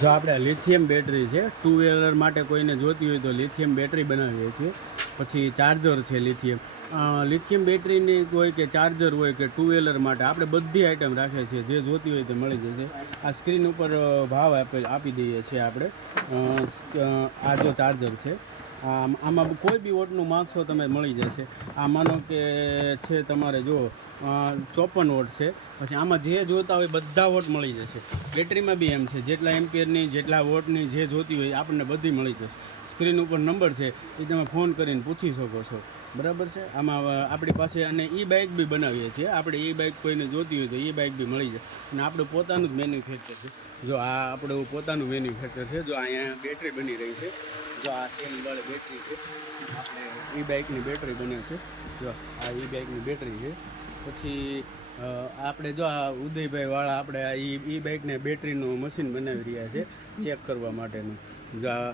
જો આપણે lithium battery છે, ટુ વ્હીલર માટે કોઈને જોતી હોય તો લિથિયમ બેટરી બનાવીએ છીએ. પછી ચાર્જર છે લિથિયમ બેટરીની હોય કે ચાર્જર હોય કે ટુ વ્હીલર માટે આપણે બધી આઈટમ રાખીએ છીએ. જે જોતી હોય તે મળી જશે. આ સ્ક્રીન ઉપર ભાવ આપી દઈએ છીએ આપણે. આ જો ચાર્જર છે, આમાં કોઈ બી વોટનું માગશો તમે મળી જશે. આ માનો કે છે તમારે જો 54 વોટ છે. પછી આમાં જે જોતા હોય બધા વોટ મળી જશે. બેટરીમાં બી એમ છે, જેટલા એમ્પિયરની જેટલા વોટની જે જોતી હોય આપણને બધી મળી જશે. સ્ક્રીન ઉપર નંબર છે, એ તમે ફોન કરીને પૂછી શકો છો. બરાબર છે. આમાં આપણી પાસે અને ઈ બાઇક બી બનાવીએ છીએ. આપણે ઈ બાઇક કોઈને જોતી હોય તો ઈ બાઇક બી મળી જાય. અને આપણું પોતાનું જ મેન્યુફેક્ચર છે. જો આ આપણું પોતાનું મેન્યુફેક્ચર છે. જો અહીંયા બેટરી બની રહી છે. જો આ સેલ વાળી બેટરી છે, આપણે ઈ બાઇકની બેટરી બને છે. જો આ ઈ બાઇકની બેટરી છે. પછી આપણે જો આ ઉદયભાઈ વાળા આપણે આ ઈ બાઇકને બેટરીનું મશીન બનાવી રહ્યા છે ચેક કરવા માટેનું. જો આ